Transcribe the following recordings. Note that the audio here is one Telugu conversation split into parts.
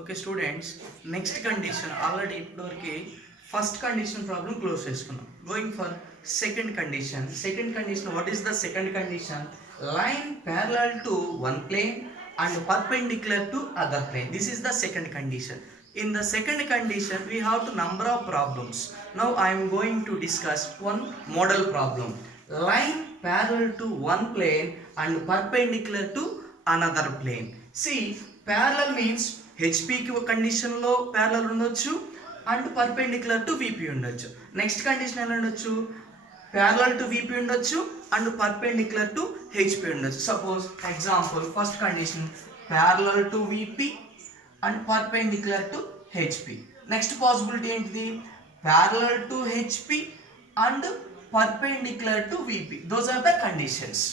Okay students, next condition already ఇప్పటివరకు first condition problem close చేసుకున్నాం. Going for second condition. Second condition, what is the second condition? Line parallel to one plane and perpendicular to other plane. This is the second condition. In the second condition we have to number of problems. Now I am going to discuss one model problem. Line parallel to one plane and perpendicular to another plane. See, parallel means హెచ్పికి కండిషన్లో ప్యారలల్ ఉండొచ్చు అండ్ పర్పెండిక్యులర్ టు విపి ఉండొచ్చు. నెక్స్ట్ కండిషన్ ఎలా ఉండొచ్చు? ప్యారలల్ టు విపి ఉండొచ్చు అండ్ పర్పెండిక్యులర్ టు హెచ్పి ఉండొచ్చు. Suppose example first condition parallel to VP and perpendicular to HP. Next possibility ఏంటిది? Parallel to HP and perpendicular to VP. Those are the conditions.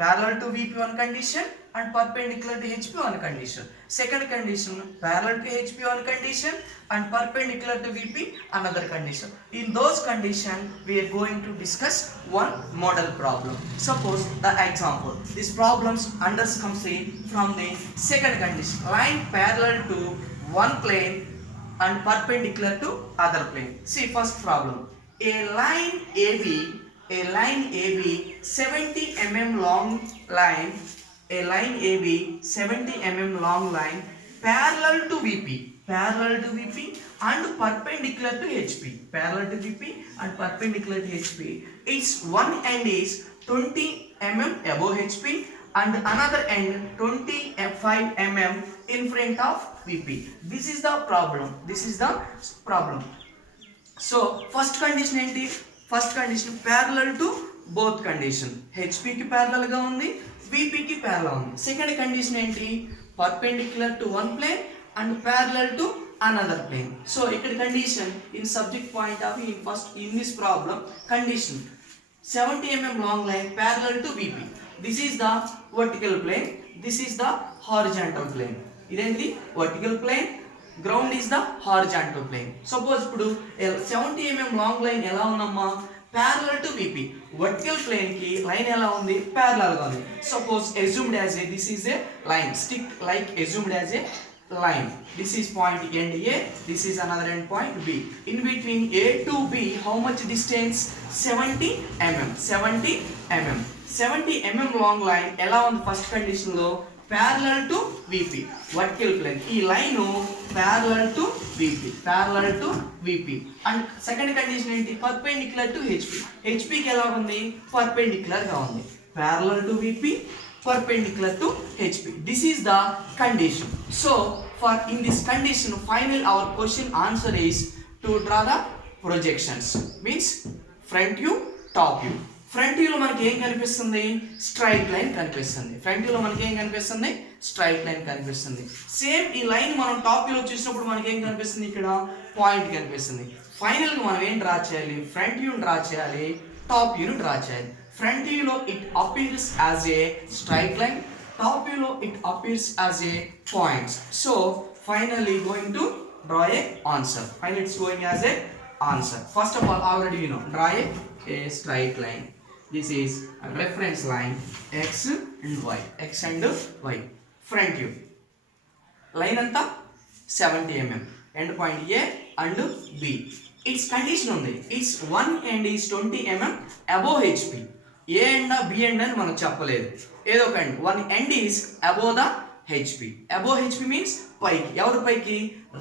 Parallel to VP one condition and perpendicular to HP one condition. Second condition, parallel to HP one condition and perpendicular to VP another condition. In those conditions, we are going to discuss one model problem. Suppose the example. These problems comes from the second condition. Line parallel to one plane and perpendicular to other plane. See first problem. A line AB 70 mm long line, a line AB 70 mm long line parallel to VP and perpendicular to HP. Parallel to VP and perpendicular to HP. Its one end is 20 mm above HP and another end 25 mm in front of VP. This is the problem. So first condition ఏంటి? First condition parallel to both condition. హెచ్పికి ప్యారలల్గా ఉంది, విపికి ప్యారలల్ ఉంది. సెకండ్ కండిషన్ ఏంటి? Perpendicular to one plane and parallel to another plane. So ఇక్కడ condition in subject point of in this problem condition 70 mm long line parallel to VP. This is the vertical plane, this is the horizontal plane. ఇదేంటి? Vertical plane, ground is the horizontal plane. Suppose ఇప్పుడు 70 mm లాంగ్ లైన్ ఎలా ఉందమ్మా? Parallel to VP. Vertical plane కి లైన్ ఎలా ఉంది? ప్యారలల్ గా ఉంది. Suppose assumed as a this is a line, stick like assumed as a line. This is point end A, this is another end point B. In between A to B how much distance? 70 mm. 70 mm long line ఎలా ఉంది ఫస్ట్ కండిషన్ లో? parallel to VP, vertical plane. ఈ line parallel to VP and second condition ఏంటి? perpendicular to HP. HP కి ఎలా ఉంది? perpendicular గా ఉంది. parallel to VP, perpendicular to HP. This is the condition. So for in this condition final our question answer is to draw the projections, means front view, top view. Front వ్యూలో మనకి ఏం కనిపిస్తుంది? స్ట్రైట్ లైన్ కనిపిస్తుంది. ఫ్రంట్ వ్యూలో మనకి ఏం కనిపిస్తుంది? స్ట్రైట్ లైన్ కనిపిస్తుంది. సేమ్ ఈ లైన్ మనం టాప్ వ్యూలో చూసినప్పుడు మనకి ఏం కనిపిస్తుంది? ఇక్కడ పాయింట్ కనిపిస్తుంది. ఫైనల్ గా మనం ఏం డ్రా చేయాలి? ఫ్రంట్ వ్యూని డ్రా చేయాలి, టాప్ వ్యూని డ్రా చేయాలి. ఫ్రంట్ వ్యూలో it appears as a straight line, top వ్యూలో it appears as a points. So finally going to draw a answer. Final it's going as a answer. First of all already you know, draw a straight line. This is a reference line x and y. Front view line anta 70 mm, end point A and B. Its condition ఉంది, its one end is 20 mm above HP. A end B end అని మనం చెప్పలేదు, ఏదో ఒక end. One end is above the HP. Above HP means పైకి. ఎవరి పైకి?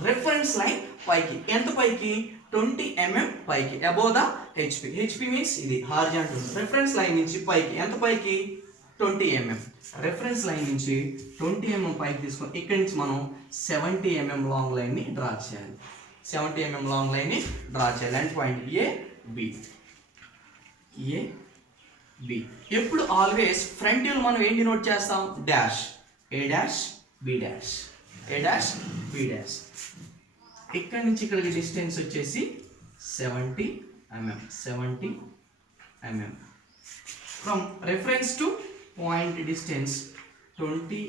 రెఫరెన్స్ లైన్ పైకి. ఎంత పైకి? 20 mm పైకి, above the HP. HP means ఇది హారిజాంటల్. రెఫరెన్స్ లైన్ నుంచి పైకి ఎంత పైకి? 20 mm. రెఫరెన్స్ లైన్ నుంచి 20 mm పైకి తీసుకొని ఇక్కడి నుంచి మనం 70 mm లాంగ్ లైన్ ని డ్రా చేయాలి. 70 mm లాంగ్ లైన్ ని డ్రా చేయాలి. End point A B. ఎప్పుడు ఆల్వేస్ ఫ్రంట్ వ్యూలో మనం ఏంటి నోట్ చేస్తాం? Dash, A dash B dash, A dash B dash. ఇక్కడ నుంచి ఇక్కడికి డిస్టెన్స్ వచ్చేసి 70 mm. From reference to point distance 20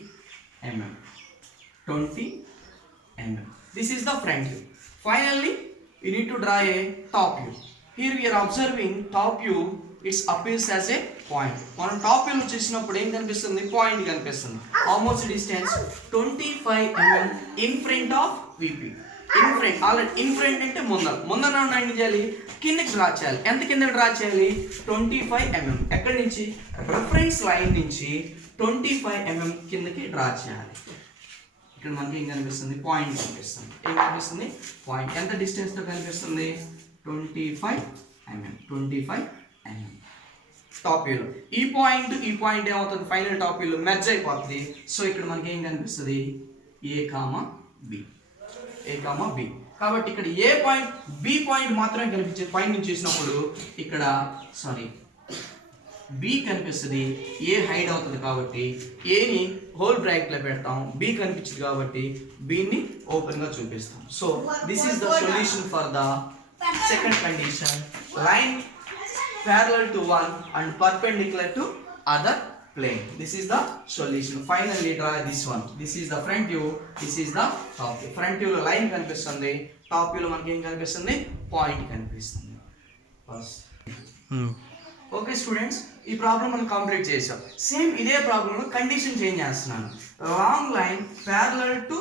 mm. This is the front view. Finally, you need to draw a top view. Here we are observing top view, it appears as a point. మనం టాప్ వ్యూలో చూసినప్పుడు ఏం కనిపిస్తుంది? పాయింట్ కనిపిస్తుంది. Almost distance 25 mm in front of VP. In front, already in front అంటే ముందర ఏం చేయాలి? కిందకి డ్రా చేయాలి. ఎంత కిందకి డ్రా చేయాలి? 25 mm. ఎక్కడి నుంచి? రిఫరెన్స్ లైన్ నుంచి 25 mm కిందకి డ్రా చేయాలి. ఇక్కడ మనకి ఏం కనిపిస్తుంది? పాయింట్ కనిపిస్తుంది. ఏం కనిపిస్తుంది? పాయింట్. ఎంత డిస్టెన్స్ తో కనిపిస్తుంది? 25 mm. 25 mm టాప్ వ్యూలో. ఈ పాయింట్ ఏమవుతుంది? ఫైనల్ టాప్ వ్యూలో మెర్జ్ అయిపోతుంది. సో ఇక్కడ మనకి ఏం కనిపిస్తుంది? ఏ కామా బి. కాబట్టి ఇక్కడ ఏ పాయింట్, బి పాయింట్ మాత్రమే కనిపించే పాయింట్ నుంచి చూసినప్పుడు ఇక్కడ బి కనిపిస్తుంది. ఏ హైడ్ అవుతుంది కాబట్టి ఏని హోల్ బ్రాకెట్లో పెడతాం. బి కనిపించింది కాబట్టి బిని ఓపెన్ గా చూపిస్తాం. So this is the solution for the second condition. Line parallel to one and perpendicular to other plane. This is the solution. Finally draw this one. This is the front view, this is the top view. Front view lo line kanipistundi, top view lo manaki em kanipistundi? Point kanipistundi. Okay students, ee problem మనం కంప్లీట్ చేసాం. సేమ్ ఇదే ప్రాబ్లం లో కండిషన్ చేంజ్ చేస్తున్నాను. Long line parallel to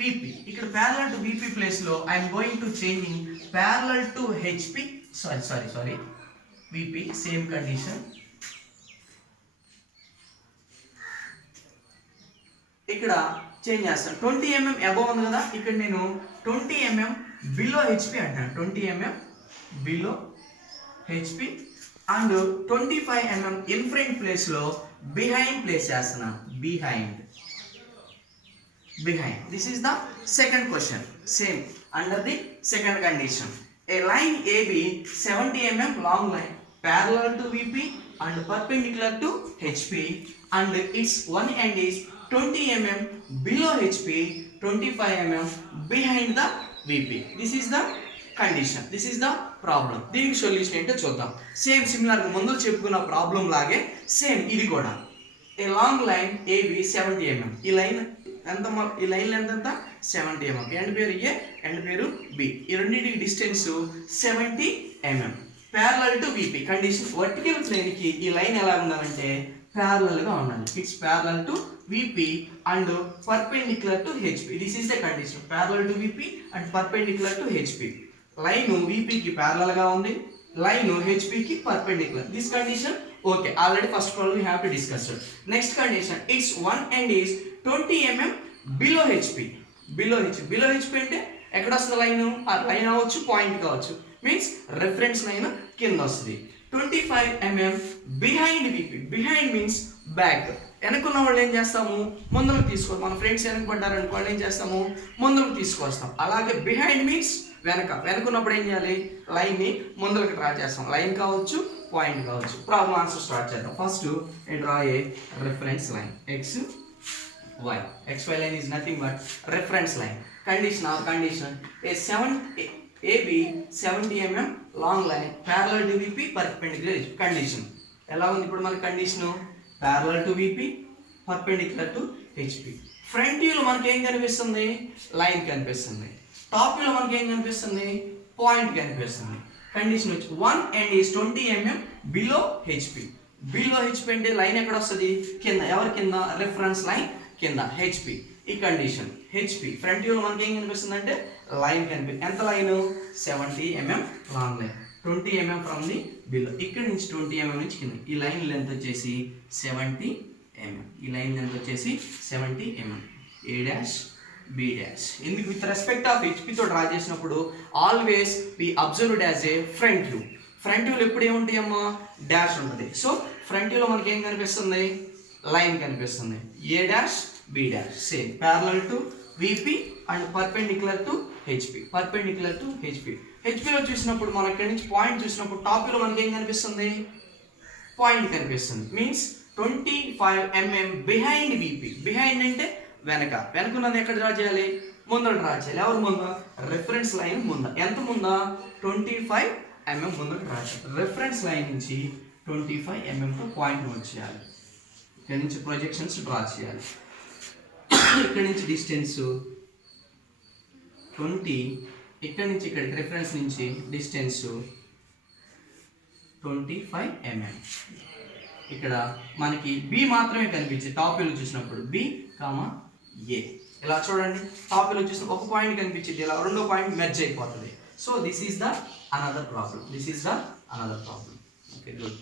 VP. ఇక్కడ parallel to VP ప్లేస్ లో I am going to changing parallel to HP. Sorry. VP same condition. ఇక్కడ చేంజ్ చేస్తాను. 20 mm అబవ్ ఉంది కదా, ఇక్కడ నేను 20 mm బిలో HP అంటాను. 20 mm below HP and 25 mm in front place లో బిహైండ్ ప్లేస్ చేస్తున్నాను. Behind. This is the second question. Same under the second condition. A line AB 70 mm long line parallel to VP and perpendicular to HP and its one end is 20 mm below HP, 25 mm behind the VP. This is the condition. This is the problem. దీనికి సొల్యూషన్ ఏంటో చూద్దాం. సేమ్ సిమిలర్ గా ముందు చెప్పుకున్న ప్రాబ్లం లాగే సేమ్ ఇది కూడా. A long line AB 70 mm. ఈ లైన్ లెంత్ ఎంత? 70 mm. ఎండ్ పేరు ఏ, ఎండ్ పేరు బి. ఈ రెండింటికి distance 70 mm. Parallel to VP. Condition vertical plane కి ఈ లైన్ ఎలా ఉండాలంటే parallel గా ఉండాలి. It's parallel to VP and perpendicular to HP. This is the condition. Parallel to VP and perpendicular to HP. Line VP కి parallel గా ఉంది, లైన్ HP కి perpendicular. This condition okay. Already first problem we have to discuss it. Next condition, its one end is 20 mm below HP. Below HP అంటే ఎక్కడ వస్తుంది లైన్? ఆ లైన్ అవ్వచ్చు, పాయింట్ కావచ్చు. మీన్స్ రెఫరెన్స్ లైన్ కింద వస్తుంది. 25 mm behind VP. Behind means back. వెనకున్న వాళ్ళు ఏం చేస్తాము? ముందుకు తీసుకోవాలి. మన ఫ్రెండ్స్ వెనక పడ్డారనుకో వాళ్ళు ఏం చేస్తాము? ముందుకు తీసుకొస్తాం. అలాగే బిహైండ్ మీన్స్ వెనకున్నప్పుడు ఏం చేయాలి? లైన్ ని ముందుకు డ్రా చేస్తాం. లైన్ కావచ్చు, పాయింట్ కావచ్చు. ప్రాబ్లం ఆన్సర్ స్టార్ట్ చేద్దాం. First draw A reference line XY. XY line is nothing but reference line. Condition AB 70 mm long line parallel to VP perpendicular to condition. ఎలా ఉంది ఇప్పుడు మన condition? parallel to VP perpendicular to HP. Front view లో మనకి ఏం కనిపిస్తుంది? లైన్ కనిపిస్తుంది. టాప్ వ్యూ లో మనకి ఏం కనిపిస్తుంది? పాయింట్ కనిపిస్తుంది. కండిషన్ వచ్చి one end is 20 mm below HP. Below HP అంటే లైన్ ఎక్కడ వస్తుంది? కింద. ఎవరి కింద? రిఫరెన్స్ లైన్ కింద, HP. ఈ కండిషన్ HP ఫ్రంట్ వ్యూ లో మనకి ఏం కనిపిస్తుంది అంటే లైన్ కనిపిస్తుంది. ఎంత line? 70 mm long line, 20 mm from the below. ఇక్కడ నుంచి 20 mm నుంచి కింద. ఈ లైన్ లెంత్ వచ్చేసి 70 mm. ఈ లైన్ లెంత్ వచ్చేసి 70 mm. A dash B dash. ఎందుకు? విత్ రెస్పెక్ట్ ఆఫ్ HP తో డ్రా చేసినప్పుడు always we observed as a front view. Front వ్యూలో ఎప్పుడు ఏముంటాయి అమ్మా? డాష్ ఉంటుంది. సో ఫ్రంట్ వ్యూలో మనకి ఏం కనిపిస్తుంది? లైన్ కనిపిస్తుంది. A dash B dash. Same parallel to VP and perpendicular to HP. perpendicular to HP. HP లో చూసినప్పుడు మనం ఇక్కడ నుంచి పాయింట్ చూసినప్పుడు టాప్ లో మనకి ఏం కనిపిస్తుంది? పాయింట్ కనిపిస్తుంది. Means 25 mm behind VP. Behind అంటే వెనకున్నది ఎక్కడ డ్రా చేయాలి? ముందర డ్రా చేయాలి. ఎవరు ముందు? రిఫరెన్స్ లైన్ ముందు. ఎంత ముందా? 25 mm ముందు డ్రా చేయాలి. రిఫరెన్స్ లైన్ నుంచి 25 mm తో పాయింట్ నోట్ చేయాలి. ఇక్కడ నుంచి ప్రొజెక్షన్స్ డ్రా చేయాలి. ఇక్కడ నుంచి డిస్టెన్స్ 20, ఇక్కడ నుంచి ఇక్కడికి రిఫరెన్స్ నుంచి డిస్టెన్స్ 25 mm. ఇక్కడ మనకి బి మాత్రమే కనిపించింది టాప్ వ్యూలో చూసినప్పుడు బి కామా ఏ. ఇలా చూడండి, టాప్ వ్యూలో చూసిన ఒక పాయింట్ కనిపించింది, ఇలా రెండో పాయింట్ మెర్జ్ అయిపోతుంది. So this is the another problem. Okay, good.